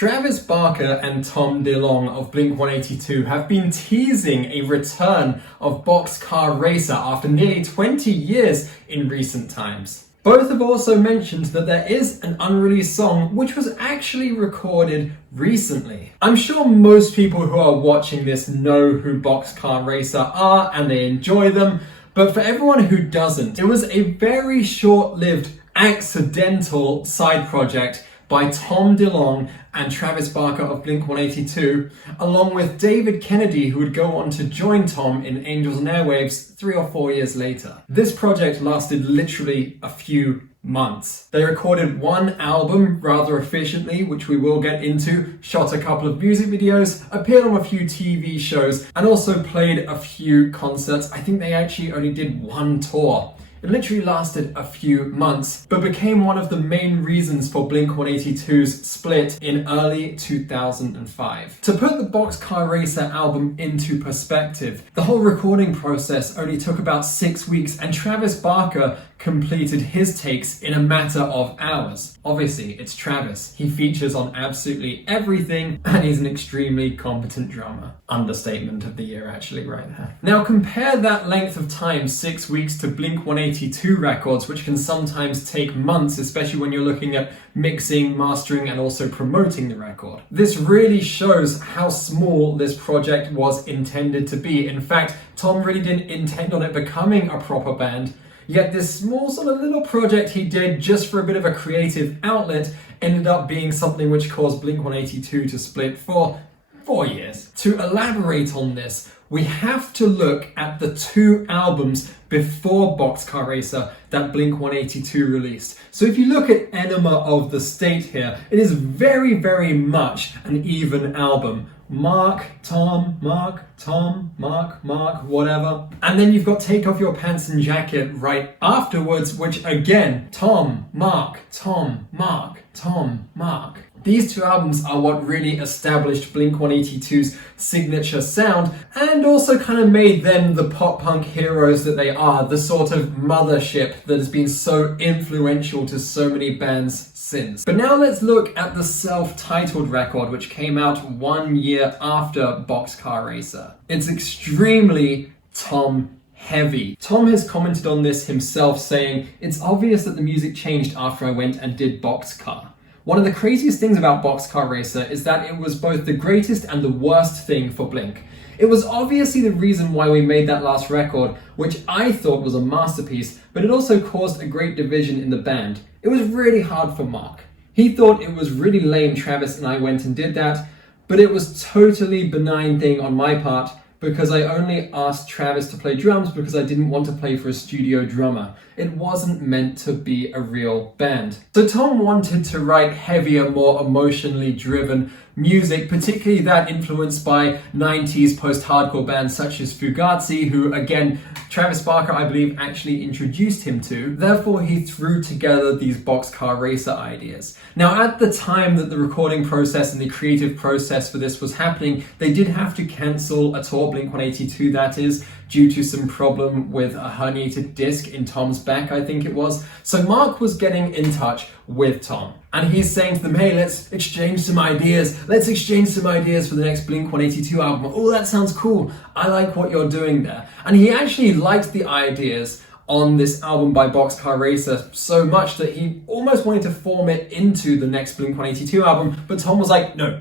Travis Barker and Tom Delonge of Blink-182 have been teasing a return of Boxcar Racer after nearly 20 years in recent times. Both have also mentioned that there is an unreleased song which was actually recorded recently. I'm sure most people who are watching this know who Boxcar Racer are and they enjoy them, but for everyone who doesn't, it was a very short-lived, accidental side project by Tom Delonge and Travis Barker of Blink-182, along with David Kennedy, who would go on to join Tom in Angels and Airwaves 3 or 4 years later. This project lasted literally a few months. They recorded one album rather efficiently, which we will get into, shot a couple of music videos, appeared on a few TV shows, and also played a few concerts. I think they actually only did one tour. It literally lasted a few months, but became one of the main reasons for Blink-182's split in early 2005. To put the Boxcar Racer album into perspective, the whole recording process only took about 6 weeks, and Travis Barker completed his takes in a matter of hours. Obviously, it's Travis. He features on absolutely everything, and he's an extremely competent drummer. Understatement of the year, actually, right there. Now, compare that length of time, 6 weeks, to Blink-182 records, which can sometimes take months, especially when you're looking at mixing, mastering, and also promoting the record. This really shows how small this project was intended to be. In fact, Tom really didn't intend on it becoming a proper band. Yet this small sort of little project he did just for a bit of a creative outlet ended up being something which caused Blink-182 to split for 4 years. To elaborate on this, we have to look at the 2 albums before Boxcar Racer that Blink-182 released. So if you look at Enema of the State here, it is very, very much an even album. Mark, Tom, Mark, Tom, Mark, Mark, whatever. And then you've got Take Off Your Pants and Jacket right afterwards, which again, Tom, Mark, Tom, Mark, Tom, Mark. These 2 albums are what really established Blink-182's signature sound and also kind of made them the pop-punk heroes that they are, the sort of mothership that has been so influential to so many bands since. But now let's look at the self-titled record, which came out 1 year after Boxcar Racer. It's extremely Tom heavy. Tom has commented on this himself, saying, "It's obvious that the music changed after I went and did Boxcar. One of the craziest things about Boxcar Racer is that it was both the greatest and the worst thing for Blink. It was obviously the reason why we made that last record, which I thought was a masterpiece, but it also caused a great division in the band. It was really hard for Mark. He thought it was really lame Travis and I went and did that, but it was totally benign thing on my part because I only asked Travis to play drums because I didn't want to play for a studio drummer. It wasn't meant to be a real band." So Tom wanted to write heavier, more emotionally driven music, particularly that influenced by 90s post-hardcore bands such as Fugazi, who again, Travis Barker, I believe, actually introduced him to. Therefore, he threw together these Boxcar Racer ideas. Now, at the time that the recording process and the creative process for this was happening, they did have to cancel a tour, Blink-182 that is, due to some problem with a herniated disc in Tom's back, I think it was. So Mark was getting in touch with Tom. And he's saying to them, "Hey, let's exchange some ideas. Let's exchange some ideas for the next Blink-182 album. Oh, that sounds cool. I like what you're doing there." And he actually liked the ideas on this album by Boxcar Racer so much that he almost wanted to form it into the next Blink-182 album, but Tom was like, no.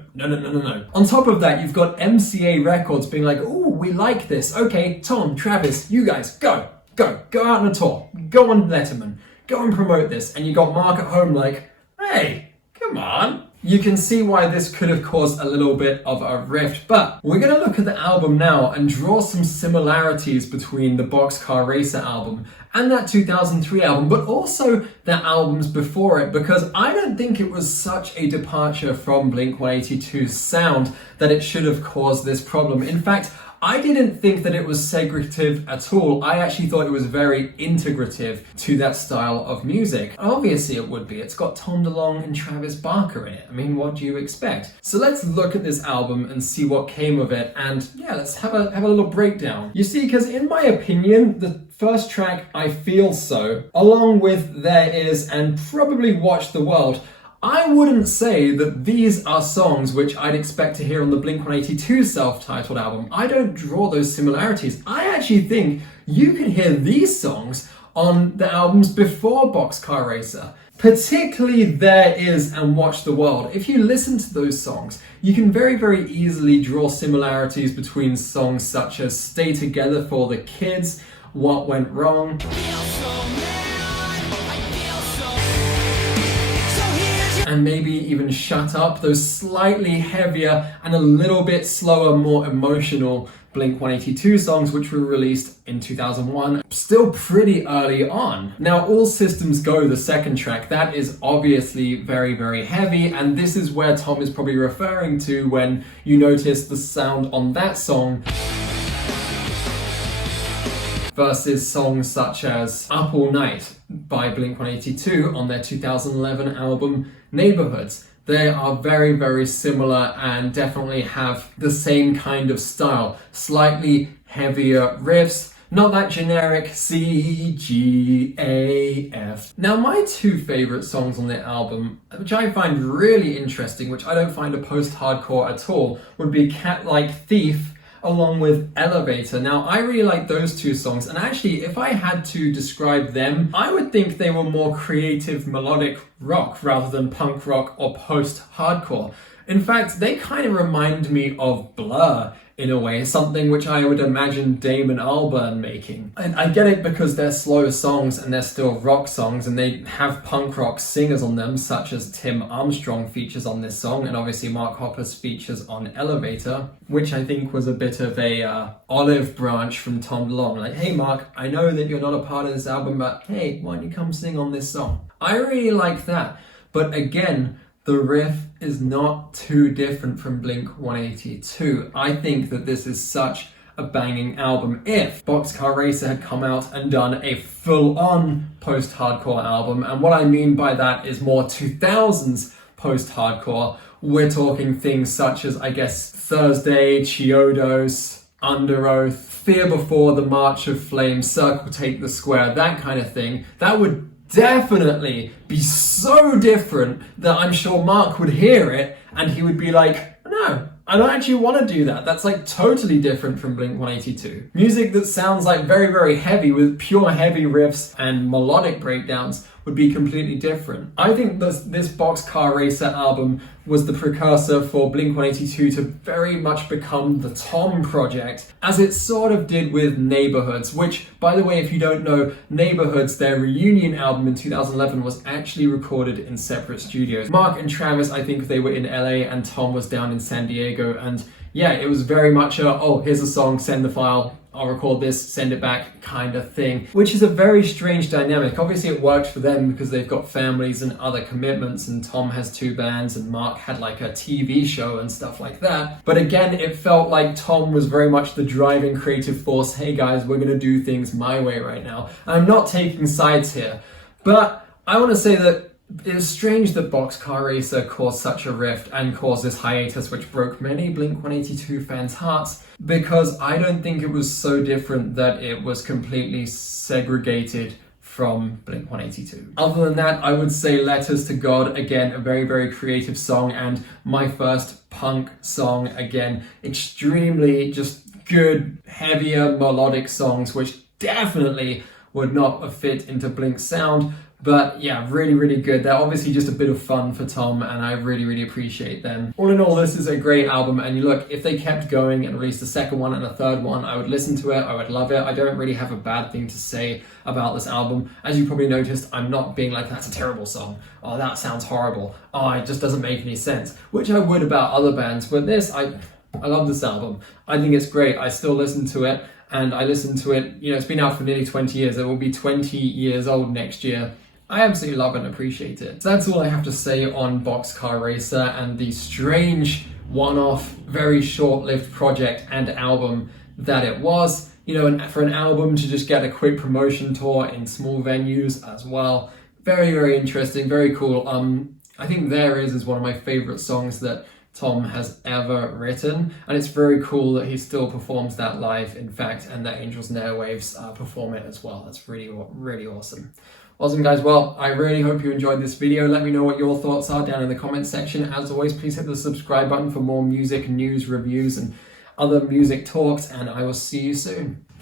On top of that, you've got MCA Records being like, "Oh, we like this. Okay, Tom, Travis, you guys, go out on a tour. Go on Letterman. Go and promote this." And you got Mark at home like, "Hey, come on." You can see why this could have caused a little bit of a rift, but we're going to look at the album now and draw some similarities between the Boxcar Racer album and that 2003 album, but also the albums before it, because I don't think it was such a departure from Blink-182's sound that it should have caused this problem. In fact, I didn't think that it was segregative at all. I actually thought it was very integrative to that style of music. Obviously it would be. It's got Tom Delonge and Travis Barker in it. I mean, what do you expect? So let's look at this album and see what came of it. And yeah, let's have a little breakdown. You see, because in my opinion, the first track, I Feel So, along with There Is and probably Watch the World, I wouldn't say that these are songs which I'd expect to hear on the Blink-182 self-titled album. I don't draw those similarities. I actually think you can hear these songs on the albums before Boxcar Racer. Particularly There Is and Watch the World. If you listen to those songs, you can very, very easily draw similarities between songs such as Stay Together for the Kids, What Went Wrong, and maybe even Shut Up, those slightly heavier and a little bit slower, more emotional Blink-182 songs which were released in 2001, still pretty early on. Now, All Systems Go, the second track, that is obviously very, very heavy, and this is where Tom is probably referring to when you notice the sound on that song versus songs such as Up All Night by Blink-182 on their 2011 album Neighborhoods. They are very, very similar and definitely have the same kind of style. Slightly heavier riffs, not that generic C, G, A, F. Now, my two favorite songs on the album, which I find really interesting, which I don't find a post-hardcore at all, would be Cat Like Thief along with Elevator. Now, I really like those two songs, and actually, if I had to describe them, I would think they were more creative melodic rock rather than punk rock or post-hardcore. In fact, they kind of remind me of Blur in a way, something which I would imagine Damon Albarn making. And I get it because they're slow songs and they're still rock songs and they have punk rock singers on them, such as Tim Armstrong features on this song, and obviously Mark Hoppus features on Elevator, which I think was a bit of a olive branch from Tom Delonge. Like, hey Mark, I know that you're not a part of this album, but hey, why don't you come sing on this song? I really like that. But again, the riff is not too different from Blink-182. I think that this is such a banging album. If Boxcar Racer had come out and done a full-on post-hardcore album, and what I mean by that is more 2000s post-hardcore, we're talking things such as, I guess, Thursday, Chiodos, Under Oath, Fear Before the March of Flames, Circle Take the Square, that kind of thing, that would definitely be so different that I'm sure Mark would hear it and he would be like, no, I don't actually want to do that. That's like totally different from Blink-182. Music that sounds like very, very heavy with pure heavy riffs and melodic breakdowns would be completely different. I think this Boxcar Racer album was the precursor for Blink-182 to very much become the Tom project, as it sort of did with Neighborhoods, which, by the way, if you don't know, Neighborhoods, their reunion album in 2011, was actually recorded in separate studios. Mark and Travis, I think they were in LA and Tom was down in San Diego, and yeah, it was very much a, oh, here's a song, send the file, I'll record this, send it back kind of thing, which is a very strange dynamic. Obviously it worked for them because they've got families and other commitments, and Tom has two bands and Mark had like a TV show and stuff like that. But again, it felt like Tom was very much the driving creative force. Hey guys, we're gonna do things my way right now. And I'm not taking sides here, but I want to say that it's strange that Boxcar Racer caused such a rift and caused this hiatus which broke many Blink-182 fans' hearts, because I don't think it was so different that it was completely segregated from Blink-182. Other than that, I would say Letters to God, again, a very, very creative song, and my first punk song, again, extremely just good, heavier melodic songs, which definitely would not have fit into Blink's sound. But yeah, really, really good. They're obviously just a bit of fun for Tom, and I really, really appreciate them. All in all, this is a great album, and you look, if they kept going and released a second one and a third one, I would listen to it, I would love it. I don't really have a bad thing to say about this album. As you probably noticed, I'm not being like, that's a terrible song. Oh, that sounds horrible. Oh, it just doesn't make any sense, which I would about other bands. But this, I love this album. I think it's great. I still listen to it, and I listen to it, you know, it's been out for nearly 20 years. It will be 20 years old next year. I absolutely love and appreciate it. So that's all I have to say on Boxcar Racer and the strange one-off, very short-lived project and album that it was. You know, and for an album to just get a quick promotion tour in small venues as well. Very, very interesting, very cool. I think There Is one of my favorite songs that Tom has ever written, and it's very cool that he still performs that live, in fact, and that Angels and Airwaves perform it as well. That's really, really awesome. Awesome, guys. Well, I really hope you enjoyed this video. Let me know what your thoughts are down in the comments section. As always, please hit the subscribe button for more music news, reviews, and other music talks, and I will see you soon.